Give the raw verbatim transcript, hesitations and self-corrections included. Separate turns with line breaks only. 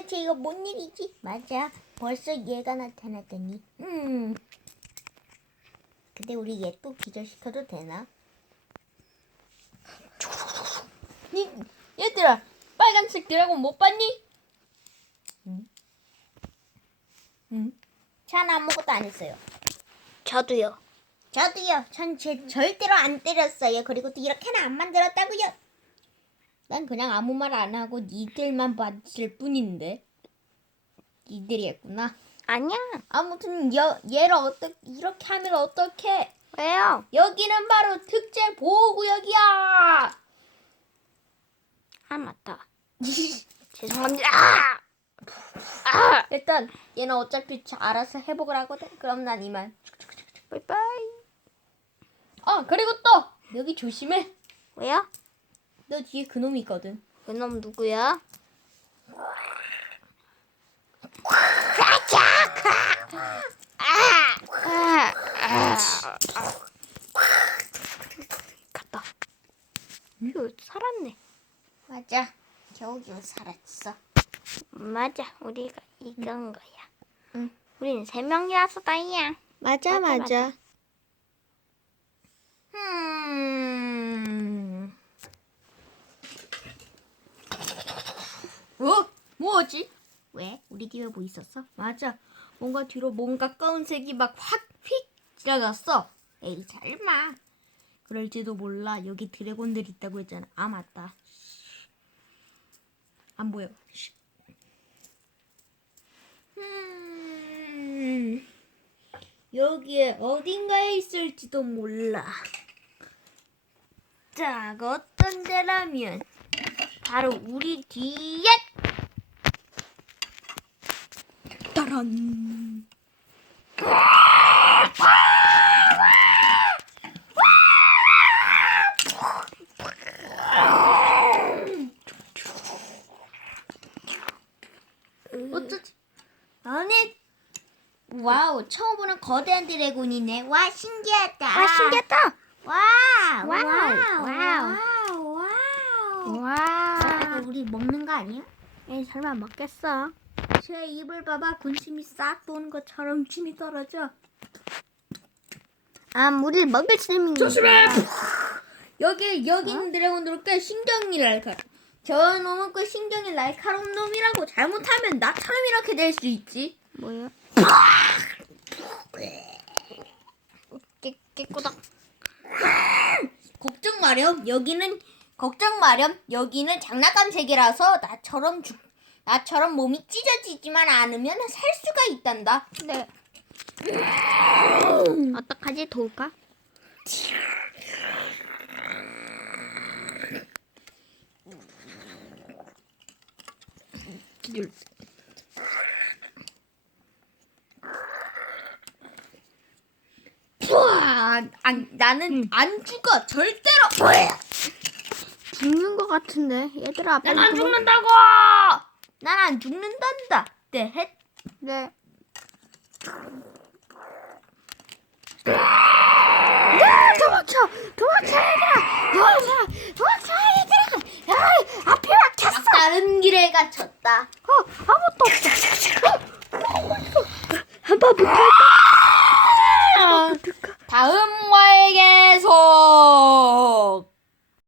도대체 이거 뭔 일이지? 맞아. 벌써 얘가 나타났더니. 음. 근데 우리 얘 또 기절시켜도 되나?
이, 얘들아, 빨간색 드래곤 못 봤니?
응? 응? 전 아무것도 안 했어요.
저도요.
저도요. 전 제, 절대로 안 때렸어요. 그리고 또 이렇게는 안 만들었다고요.
난 그냥 아무 말 안 하고 니들만 봤을 뿐인데. 니들이 했구나.
아니야.
아무튼 여, 얘를 어떻게 이렇게 하면 어떡해?
왜요?
여기는 바로 특제 보호구역이야.
아 맞다. 죄송합니다. 아! 아!
일단 얘는 어차피 자- 알아서 회복을 하거든. 그럼 난 이만.
빠이빠이.
아 그리고 또 여기 조심해.
왜요?
너 뒤에 그놈이 있거든.
그놈 누구야? 아! 아! 아! 갔다. 휴, 살았네.
맞아. 겨우겨우 살았어.
맞아, 우리가 이긴 거야.
응.
우리는 세 명이라서 다행이야.
맞아,
맞아,
맞아. 음.
어? 뭐지?
왜? 우리 뒤에 뭐 있었어?
맞아. 뭔가 뒤로 뭔가 검은색이 막 확 휙 지나갔어.
에이, 설마.
그럴지도 몰라. 여기 드래곤들 있다고 했잖아. 아 맞다. 안 보여. 음, 여기에 어딘가에 있을지도 몰라. 자, 어떤 데라면 바로 우리 뒤에 따란. 어쩌지? 아니,
와우, 처음 보는 거대한 드래곤이네. 와, 신기하다.
아, 신기하다.
와,
와우,
와우,
와우.
와우, 와우.
와.
아, 이거 우리 먹는 거 아니야?
에이, 설마 먹겠어?
제 입을 봐봐. 군침이 싹 도는 것처럼 침이 떨어져.
아, 우리를 먹을 셈이.
조심해! 여기 여기 있는 드래곤들은 꽤 신경이 날카로워. 저 놈은 꽤 신경이 날카로운 놈이라고. 잘못하면 나처럼 이렇게 될 수 있지.
뭐야? 깨 깨꼬닥.
걱정 마렴. 여기는 걱정 마렴. 여기는 장난감 세계라서 나처럼 죽 나처럼 몸이 찢어지지만 않으면 살 수가 있단다.
네. 어떡하지? 도울까? 기절.
우와, 안, 나는 안 죽어. 절대로.
죽는 것 같은데. 얘들아,
난
빨리
안
도망-
죽는다고. 난 안 죽는단다. 네, 헷.
네. 도망쳐! 도망쳐, 얘들아! 도망쳐! 도망쳐, 얘들아! 야, 앞에 막혔어!
다른 길에 갇혔다.
어, 아무것도 없어. 어, 어, 어딨어? 한번 붙어있다.